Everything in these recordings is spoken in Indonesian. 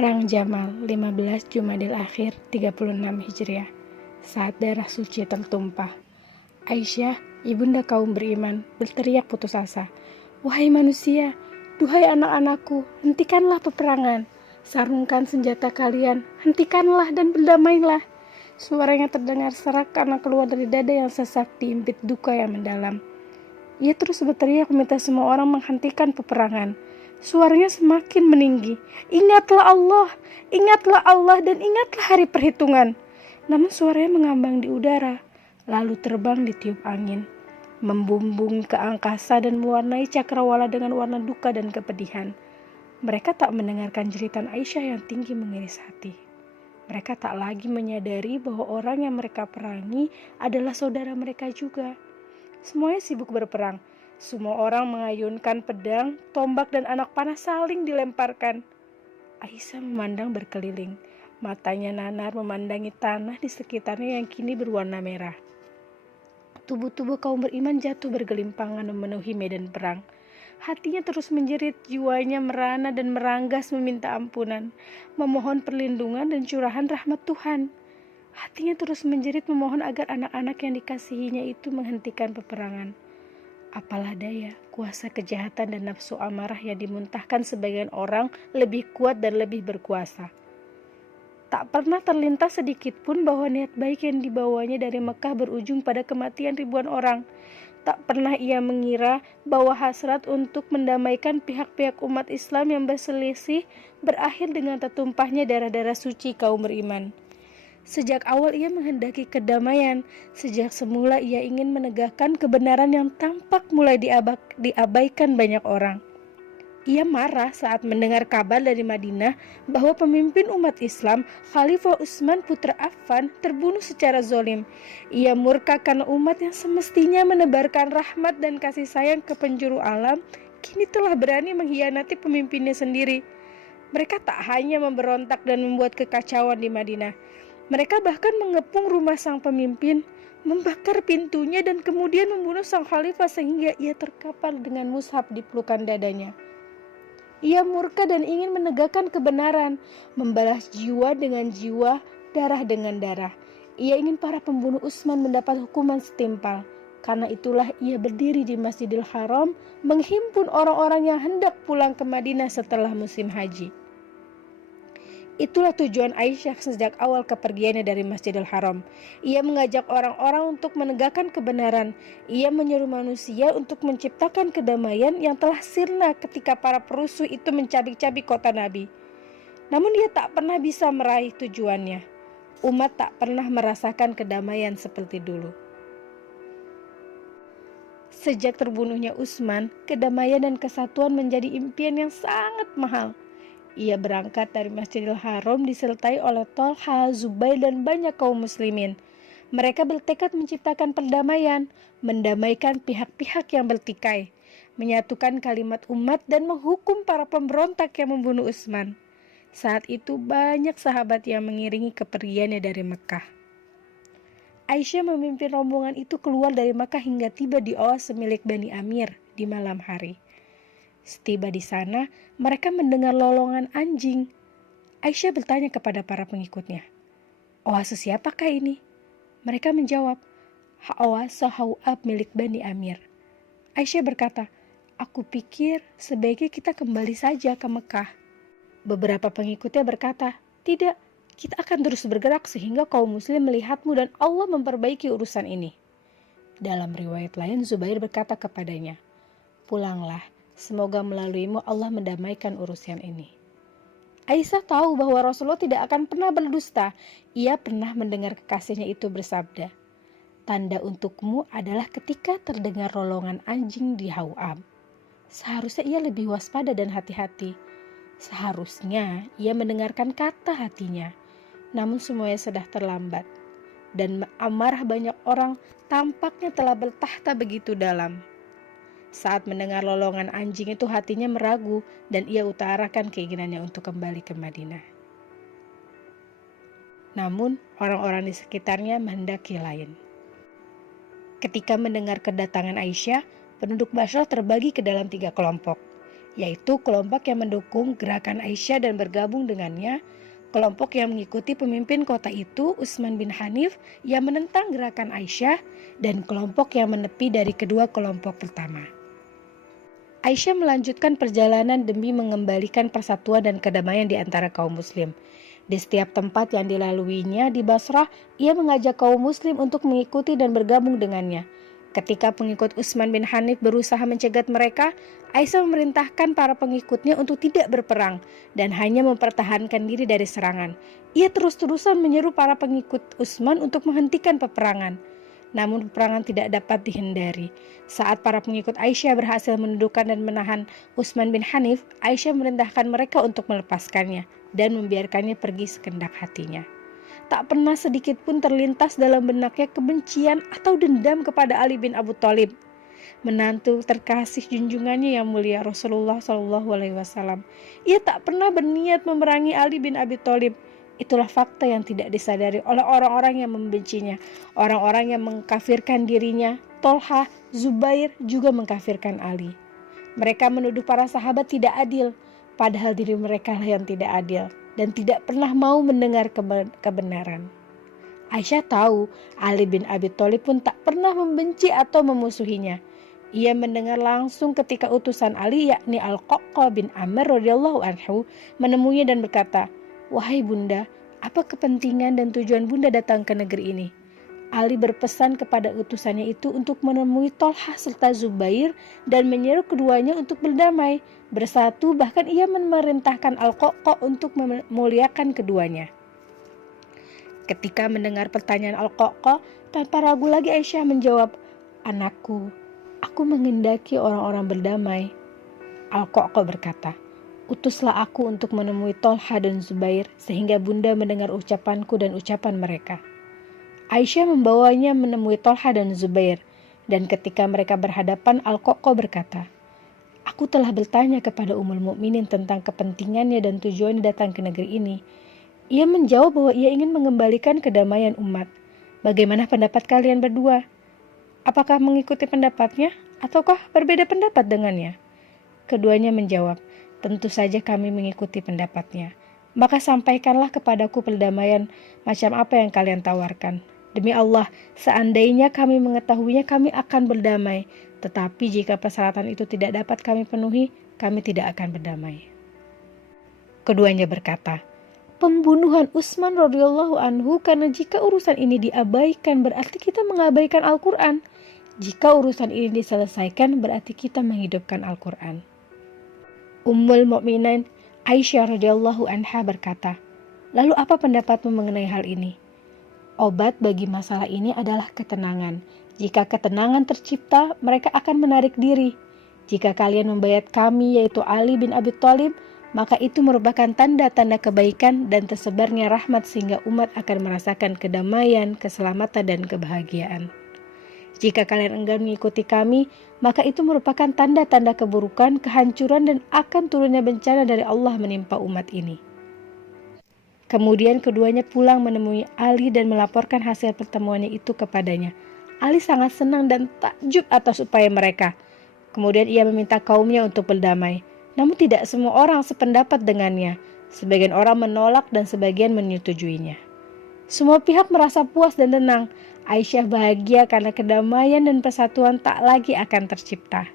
Perang Jamal 15 Jumadil Akhir 36 Hijriah. Saat darah suci tertumpah, Aisyah, ibunda kaum beriman, berteriak putus asa. Wahai manusia, duhai anak-anakku, hentikanlah peperangan. Sarungkan senjata kalian, hentikanlah dan berdamailah. Suaranya terdengar serak karena keluar dari dada yang sesak diimpit duka yang mendalam. Ia terus berteriak meminta semua orang menghentikan peperangan. Suaranya semakin meninggi. Ingatlah Allah dan ingatlah hari perhitungan. Namun suaranya mengambang di udara, lalu terbang ditiup angin, membumbung ke angkasa dan mewarnai cakrawala dengan warna duka dan kepedihan. Mereka tak mendengarkan jeritan Aisyah yang tinggi mengiris hati. Mereka tak lagi menyadari bahwa orang yang mereka perangi adalah saudara mereka juga. Semuanya sibuk berperang. Semua orang mengayunkan pedang, tombak dan anak panah saling dilemparkan. Aisyah memandang berkeliling. Matanya nanar memandangi tanah di sekitarnya yang kini berwarna merah. Tubuh-tubuh kaum beriman jatuh bergelimpangan memenuhi medan perang. Hatinya terus menjerit, jiwanya merana dan meranggas meminta ampunan, memohon perlindungan dan curahan rahmat Tuhan. Hatinya terus menjerit memohon agar anak-anak yang dikasihinya itu menghentikan peperangan. Apalah daya, kuasa kejahatan dan nafsu amarah yang dimuntahkan sebagian orang lebih kuat dan lebih berkuasa. Tak pernah terlintas sedikit pun bahwa niat baik yang dibawanya dari Mekah berujung pada kematian ribuan orang. Tak pernah ia mengira bahwa hasrat untuk mendamaikan pihak-pihak umat Islam yang berselisih berakhir dengan tertumpahnya darah-darah suci kaum beriman. Sejak awal ia menghendaki kedamaian, sejak semula ia ingin menegakkan kebenaran yang tampak mulai diabaikan banyak orang. Ia marah saat mendengar kabar dari Madinah bahwa pemimpin umat Islam, Khalifah Utsman putra Affan, terbunuh secara zalim. Ia murka karena umat yang semestinya menebarkan rahmat dan kasih sayang ke penjuru alam, kini telah berani mengkhianati pemimpinnya sendiri. Mereka tak hanya memberontak dan membuat kekacauan di Madinah. Mereka bahkan mengepung rumah sang pemimpin, membakar pintunya dan kemudian membunuh sang khalifah sehingga ia terkapar dengan mushaf di pelukan dadanya. Ia murka dan ingin menegakkan kebenaran, membalas jiwa dengan jiwa, darah dengan darah. Ia ingin para pembunuh Utsman mendapat hukuman setimpal. Karena itulah ia berdiri di Masjidil Haram, menghimpun orang-orang yang hendak pulang ke Madinah setelah musim haji. Itulah tujuan Aisyah sejak awal kepergiannya dari Masjidil Haram. Ia mengajak orang-orang untuk menegakkan kebenaran. Ia menyeru manusia untuk menciptakan kedamaian yang telah sirna ketika para perusuh itu mencabik-cabik kota Nabi. Namun dia tak pernah bisa meraih tujuannya. Umat tak pernah merasakan kedamaian seperti dulu. Sejak terbunuhnya Utsman, kedamaian dan kesatuan menjadi impian yang sangat mahal. Ia berangkat dari Masjidil Haram disertai oleh Thalha, Zubair dan banyak kaum muslimin. Mereka bertekad menciptakan perdamaian, mendamaikan pihak-pihak yang bertikai, menyatukan kalimat umat dan menghukum para pemberontak yang membunuh Utsman. Saat itu banyak sahabat yang mengiringi kepergiannya dari Mekah. Aisyah memimpin rombongan itu keluar dari Mekah hingga tiba di oase milik Bani Amir di malam hari. Setiba di sana, mereka mendengar lolongan anjing. Aisyah bertanya kepada para pengikutnya, "Oase siapakah ini?" Mereka menjawab, "Oase Hauab milik Bani Amir." Aisyah berkata, "Aku pikir sebaiknya kita kembali saja ke Mekah." Beberapa pengikutnya berkata, "Tidak, kita akan terus bergerak sehingga kaum muslim melihatmu dan Allah memperbaiki urusan ini." Dalam riwayat lain, Zubair berkata kepadanya, "Pulanglah. Semoga melaluimu Allah mendamaikan urusan ini." Aisyah tahu bahwa Rasulullah tidak akan pernah berdusta. Ia pernah mendengar kekasihnya itu bersabda, "Tanda untukmu adalah ketika terdengar rolongan anjing di Hauab." Seharusnya ia lebih waspada dan hati-hati. Seharusnya ia mendengarkan kata hatinya. Namun semuanya sudah terlambat. Dan amarah banyak orang tampaknya telah bertahta begitu dalam. Saat mendengar lolongan anjing itu hatinya meragu dan ia utarakan keinginannya untuk kembali ke Madinah. Namun orang-orang di sekitarnya menghendaki lain. Ketika mendengar kedatangan Aisyah, penduduk Basrah terbagi ke dalam 3 kelompok. yaitu kelompok yang mendukung gerakan Aisyah dan bergabung dengannya, kelompok yang mengikuti pemimpin kota itu, Utsman bin Hanif, yang menentang gerakan Aisyah, dan kelompok yang menepi dari kedua kelompok pertama. Aisyah melanjutkan perjalanan demi mengembalikan persatuan dan kedamaian di antara kaum muslim. Di setiap tempat yang dilaluinya di Basrah, ia mengajak kaum muslim untuk mengikuti dan bergabung dengannya. Ketika pengikut Utsman bin Hanif berusaha mencegat mereka, Aisyah memerintahkan para pengikutnya untuk tidak berperang dan hanya mempertahankan diri dari serangan. Ia terus-terusan menyeru para pengikut Utsman untuk menghentikan peperangan. Namun peperangan tidak dapat dihindari. Saat para pengikut Aisyah berhasil menundukkan dan menahan Utsman bin Hanif, Aisyah memerintahkan mereka untuk melepaskannya dan membiarkannya pergi sekehendak hatinya. Tak pernah sedikit pun terlintas dalam benaknya kebencian atau dendam kepada Ali bin Abi Thalib, menantu terkasih junjungannya yang mulia Rasulullah SAW. Ia tak pernah berniat memerangi Ali bin Abi Thalib. Itulah fakta yang tidak disadari oleh orang-orang yang membencinya, orang-orang yang mengkafirkan dirinya. Tolha, Zubair juga mengkafirkan Ali. Mereka menuduh para sahabat tidak adil, padahal diri mereka lah yang tidak adil dan tidak pernah mau mendengar kebenaran. Aisyah tahu Ali bin Abi Thalib pun tak pernah membenci atau memusuhinya. Ia mendengar langsung ketika utusan Ali, yakni Al-Qaqqa bin Amr radhiyallahu anhu, menemuinya dan berkata, "Wahai bunda, apa kepentingan dan tujuan bunda datang ke negeri ini?" Ali berpesan kepada utusannya itu untuk menemui Tolha serta Zubair dan menyeru keduanya untuk berdamai, bersatu, bahkan ia memerintahkan Al-Qaqqa untuk memuliakan keduanya. Ketika mendengar pertanyaan Al-Qaqqa, tanpa ragu lagi Aisyah menjawab, "Anakku, aku menghendaki orang-orang berdamai." Al-Qaqqa berkata, "Utuslah aku untuk menemui Tolha dan Zubair sehingga bunda mendengar ucapanku dan ucapan mereka." Aisyah membawanya menemui Tolha dan Zubair, dan ketika mereka berhadapan, Al-Qaqqa berkata, "Aku telah bertanya kepada Ummul Mukminin tentang kepentingannya dan tujuannya datang ke negeri ini. Ia menjawab bahwa ia ingin mengembalikan kedamaian umat. Bagaimana pendapat kalian berdua? Apakah mengikuti pendapatnya ataukah berbeda pendapat dengannya?" Keduanya menjawab, "Tentu saja kami mengikuti pendapatnya. Maka sampaikanlah kepadaku perdamaian macam apa yang kalian tawarkan. Demi Allah, seandainya kami mengetahuinya kami akan berdamai. Tetapi jika persyaratan itu tidak dapat kami penuhi, kami tidak akan berdamai." Keduanya berkata, "Pembunuhan Utsman radhiyallahu anhu, karena jika urusan ini diabaikan berarti kita mengabaikan Al-Quran. Jika urusan ini diselesaikan berarti kita menghidupkan Al-Quran." Ummul Mukminin Aisyah radhiyallahu anha berkata, "Lalu apa pendapatmu mengenai hal ini?" Obat bagi masalah ini adalah ketenangan. Jika ketenangan tercipta, mereka akan menarik diri. Jika kalian membayat kami, yaitu Ali bin Abi Thalib, maka itu merupakan tanda-tanda kebaikan dan tersebarnya rahmat sehingga umat akan merasakan kedamaian, keselamatan, dan kebahagiaan. Jika kalian enggan mengikuti kami, maka itu merupakan tanda-tanda keburukan, kehancuran, dan akan turunnya bencana dari Allah menimpa umat ini. Kemudian keduanya pulang menemui Ali dan melaporkan hasil pertemuannya itu kepadanya. Ali sangat senang dan takjub atas upaya mereka. Kemudian ia meminta kaumnya untuk berdamai. Namun tidak semua orang sependapat dengannya. Sebagian orang menolak dan sebagian menyetujuinya. Semua pihak merasa puas dan tenang. Aisyah bahagia karena kedamaian dan persatuan tak lagi akan tercipta.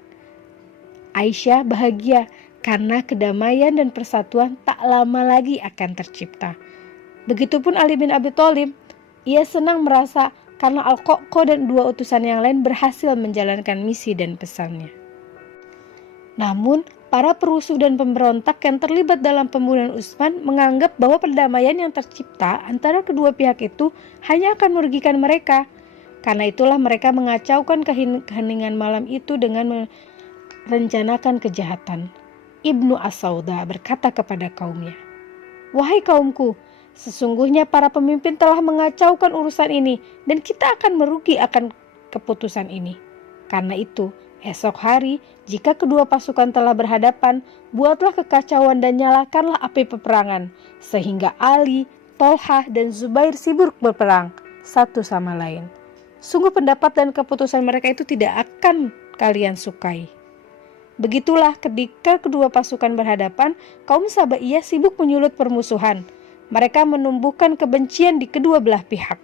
Aisyah bahagia karena kedamaian dan persatuan tak lama lagi akan tercipta. Begitupun Ali bin Abi Thalib, ia senang merasa karena Al-Qaqqa dan dua utusan yang lain berhasil menjalankan misi dan pesannya. Namun, para perusuh dan pemberontak yang terlibat dalam pembunuhan Utsman menganggap bahwa perdamaian yang tercipta antara kedua pihak itu hanya akan merugikan mereka. Karena itulah mereka mengacaukan keheningan malam itu dengan merencanakan kejahatan. Ibnu As-Sauda berkata kepada kaumnya, "Wahai kaumku, sesungguhnya para pemimpin telah mengacaukan urusan ini dan kita akan merugi akan keputusan ini. Karena itu, esok hari jika kedua pasukan telah berhadapan, buatlah kekacauan dan nyalakanlah api peperangan, sehingga Ali, Tolha, dan Zubair sibuk berperang satu sama lain. Sungguh pendapat dan keputusan mereka itu tidak akan kalian sukai." Begitulah ketika kedua pasukan berhadapan, kaum Sabaiyah sibuk menyulut permusuhan. Mereka menumbuhkan kebencian di kedua belah pihak.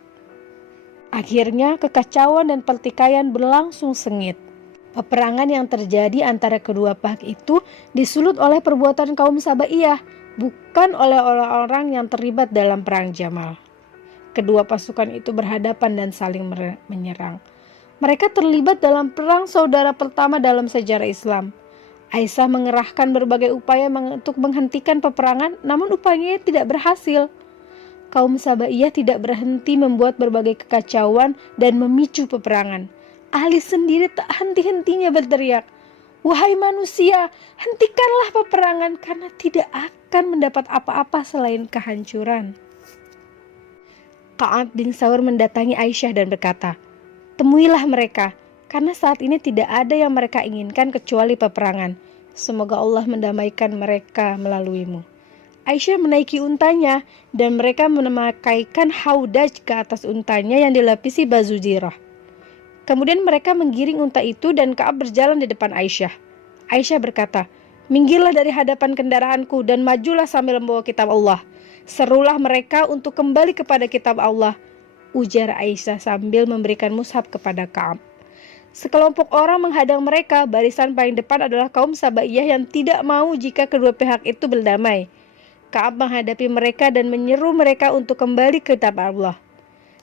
Akhirnya kekacauan dan pertikaian berlangsung sengit. Peperangan yang terjadi antara kedua pihak itu disulut oleh perbuatan kaum Sabaiyah, bukan oleh orang-orang yang terlibat dalam perang Jamal. Kedua pasukan itu berhadapan dan saling menyerang. Mereka terlibat dalam perang saudara pertama dalam sejarah Islam. Aisyah mengerahkan berbagai upaya untuk menghentikan peperangan, namun upayanya tidak berhasil. Kaum Sabaiyah tidak berhenti membuat berbagai kekacauan dan memicu peperangan. Ali sendiri tak henti-hentinya berteriak, "Wahai manusia, hentikanlah peperangan karena tidak akan mendapat apa-apa selain kehancuran." Ka'ab bin Saur mendatangi Aisyah dan berkata, "Temuilah mereka, karena saat ini tidak ada yang mereka inginkan kecuali peperangan. Semoga Allah mendamaikan mereka melaluimu." Aisyah menaiki untanya dan mereka memakaikan haudaj ke atas untanya yang dilapisi baju zirah. Kemudian mereka menggiring unta itu dan Ka'ab berjalan di depan Aisyah. Aisyah berkata, "Minggirlah dari hadapan kendaraanku dan majulah sambil membawa kitab Allah. Serulah mereka untuk kembali kepada kitab Allah," ujar Aisyah sambil memberikan mushaf kepada Ka'ab. Sekelompok orang menghadang mereka. Barisan paling depan adalah kaum Sabaiyah yang tidak mau jika kedua pihak itu berdamai. Ka'ab menghadapi mereka dan menyeru mereka untuk kembali ke kitab Allah.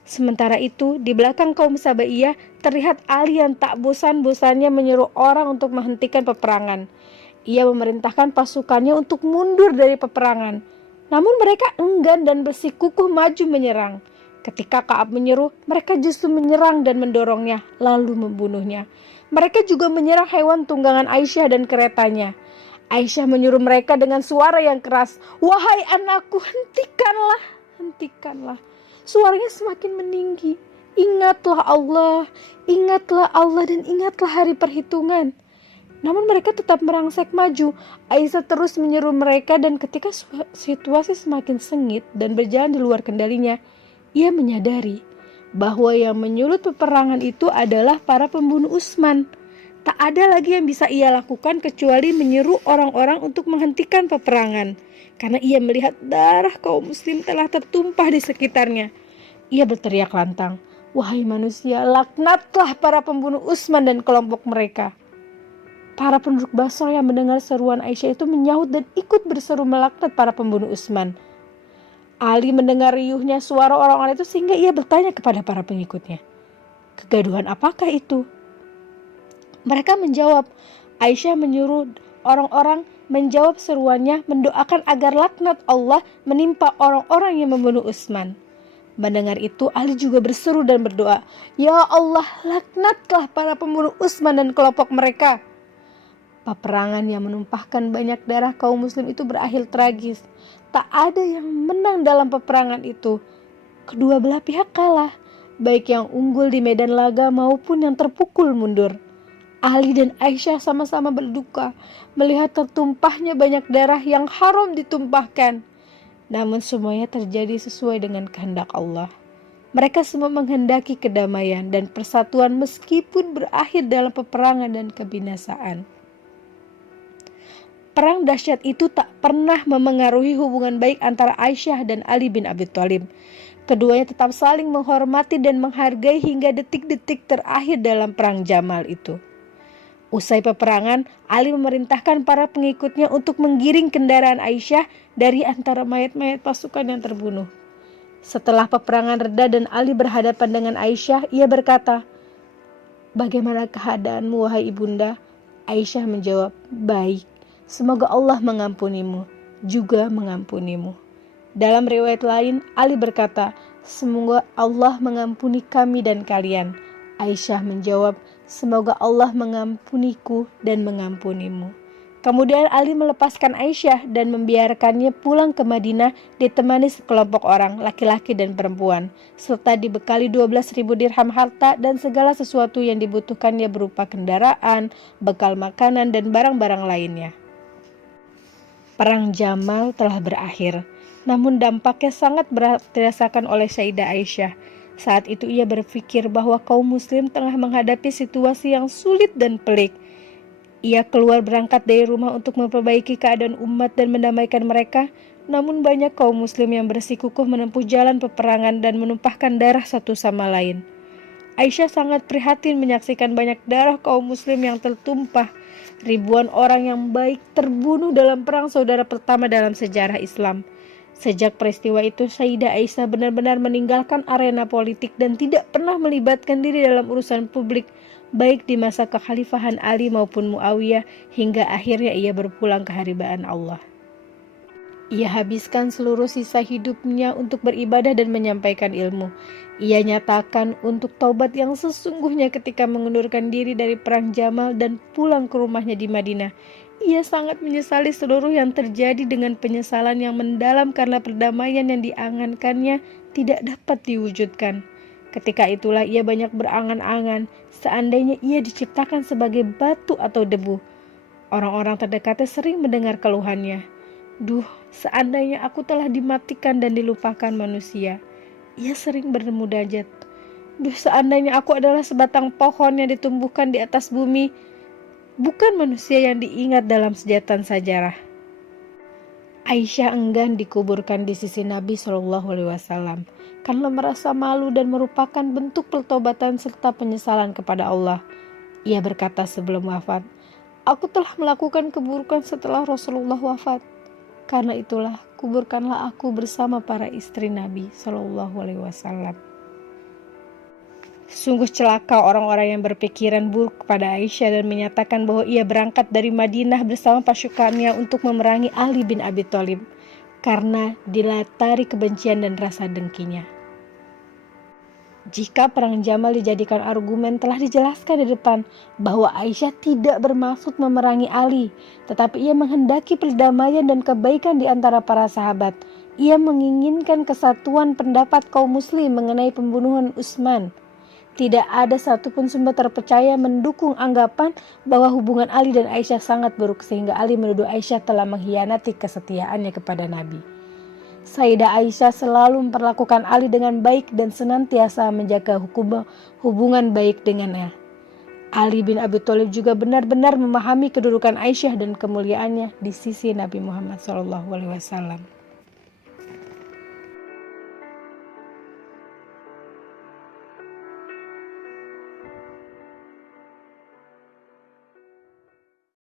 Sementara itu, di belakang kaum Sabaiyah terlihat Ali yang tak bosan-bosannya menyeru orang untuk menghentikan peperangan. Ia memerintahkan pasukannya untuk mundur dari peperangan. Namun mereka enggan dan bersikukuh maju menyerang. Ketika Ka'ab menyeru, mereka justru menyerang dan mendorongnya, lalu membunuhnya. Mereka juga menyerang hewan tunggangan Aisyah dan keretanya. Aisyah menyuruh mereka dengan suara yang keras, "Wahai anakku, hentikanlah, hentikanlah." Suaranya semakin meninggi. Ingatlah Allah dan ingatlah hari perhitungan. Namun mereka tetap merangsek maju. Aisyah terus menyeru mereka dan ketika situasi semakin sengit dan berjalan di luar kendalinya, ia menyadari bahwa yang menyulut peperangan itu adalah para pembunuh Utsman. Tak ada lagi yang bisa ia lakukan kecuali menyeru orang-orang untuk menghentikan peperangan. Karena ia melihat darah kaum muslim telah tertumpah di sekitarnya. Ia berteriak lantang, "Wahai manusia, laknatlah para pembunuh Utsman dan kelompok mereka." Para penduduk Basra yang mendengar seruan Aisyah itu menyahut dan ikut berseru melaknat para pembunuh Utsman. Ali mendengar riuhnya suara orang-orang itu sehingga ia bertanya kepada para pengikutnya, "Kegaduhan apakah itu?" Mereka menjawab, Aisyah menyuruh orang-orang menjawab seruannya, mendoakan agar laknat Allah menimpa orang-orang yang membunuh Utsman. Mendengar itu, Ali juga berseru dan berdoa, "Ya Allah, laknatlah para pembunuh Utsman dan kelompok mereka." Peperangan yang menumpahkan banyak darah kaum muslim itu berakhir tragis. Tak ada yang menang dalam peperangan itu. Kedua belah pihak kalah, baik yang unggul di medan laga maupun yang terpukul mundur. Ali dan Aisyah sama-sama berduka melihat tertumpahnya banyak darah yang haram ditumpahkan. Namun semuanya terjadi sesuai dengan kehendak Allah. Mereka semua menghendaki kedamaian dan persatuan meskipun berakhir dalam peperangan dan kebinasaan. Perang dahsyat itu tak pernah memengaruhi hubungan baik antara Aisyah dan Ali bin Abi Thalib. Keduanya tetap saling menghormati dan menghargai hingga detik-detik terakhir dalam perang Jamal itu. Usai peperangan, Ali memerintahkan para pengikutnya untuk menggiring kendaraan Aisyah dari antara mayat-mayat pasukan yang terbunuh. Setelah peperangan reda dan Ali berhadapan dengan Aisyah, ia berkata, "Bagaimana keadaanmu, wahai ibunda?" Aisyah menjawab, "Baik, semoga Allah mengampunimu, juga mengampunimu." Dalam riwayat lain, Ali berkata, "Semoga Allah mengampuni kami dan kalian." Aisyah menjawab, "Semoga Allah mengampuniku dan mengampunimu." Kemudian Ali melepaskan Aisyah dan membiarkannya pulang ke Madinah ditemani sekelompok orang, laki-laki dan perempuan, serta dibekali 12.000 dirham harta dan segala sesuatu yang dibutuhkannya berupa kendaraan, bekal makanan dan barang-barang lainnya. Perang Jamal telah berakhir, namun dampaknya sangat berat dirasakan oleh Sayyidah Aisyah. Saat itu ia berpikir bahwa kaum muslim tengah menghadapi situasi yang sulit dan pelik. Ia keluar berangkat dari rumah untuk memperbaiki keadaan umat dan mendamaikan mereka, namun banyak kaum muslim yang bersikukuh menempuh jalan peperangan dan menumpahkan darah satu sama lain. Aisyah sangat prihatin menyaksikan banyak darah kaum muslim yang tertumpah. Ribuan orang yang baik terbunuh dalam perang saudara pertama dalam sejarah Islam. Sejak peristiwa itu, Sayyidah Aisyah benar-benar meninggalkan arena politik dan tidak pernah melibatkan diri dalam urusan publik, baik di masa kekhalifahan Ali maupun Muawiyah, hingga akhirnya ia berpulang ke haribaan Allah. Ia habiskan seluruh sisa hidupnya untuk beribadah dan menyampaikan ilmu. Ia nyatakan untuk taubat yang sesungguhnya ketika mengundurkan diri dari perang Jamal dan pulang ke rumahnya di Madinah. Ia sangat menyesali seluruh yang terjadi dengan penyesalan yang mendalam karena perdamaian yang diangankannya tidak dapat diwujudkan. Ketika itulah ia banyak berangan-angan seandainya ia diciptakan sebagai batu atau debu. Orang-orang terdekatnya sering mendengar keluhannya. Duh, seandainya aku telah dimatikan dan dilupakan manusia. Ia sering bermunajat. Duh, seandainya aku adalah sebatang pohon yang ditumbuhkan di atas bumi, bukan manusia yang diingat dalam sejatan sejarah. Aisyah enggan dikuburkan di sisi Nabi SAW karena merasa malu dan merupakan bentuk pertobatan serta penyesalan kepada Allah. Ia berkata sebelum wafat, "Aku telah melakukan keburukan setelah Rasulullah wafat. Karena itulah, kuburkanlah aku bersama para istri Nabi SAW." Sungguh celaka orang-orang yang berpikiran buruk kepada Aisyah dan menyatakan bahwa ia berangkat dari Madinah bersama pasukannya untuk memerangi Ali bin Abi Thalib karena dilatari kebencian dan rasa dengkinya. Jika perang Jamal dijadikan argumen, telah dijelaskan di depan bahwa Aisyah tidak bermaksud memerangi Ali, tetapi ia menghendaki perdamaian dan kebaikan di antara para sahabat. Ia menginginkan kesatuan pendapat kaum muslim mengenai pembunuhan Utsman. Tidak ada satupun sumber terpercaya mendukung anggapan bahwa hubungan Ali dan Aisyah sangat buruk sehingga Ali menuduh Aisyah telah mengkhianati kesetiaannya kepada Nabi. Sayyidah Aisyah selalu memperlakukan Ali dengan baik dan senantiasa menjaga hubungan baik dengannya. Ali bin Abi Thalib juga benar-benar memahami kedudukan Aisyah dan kemuliaannya di sisi Nabi Muhammad SAW.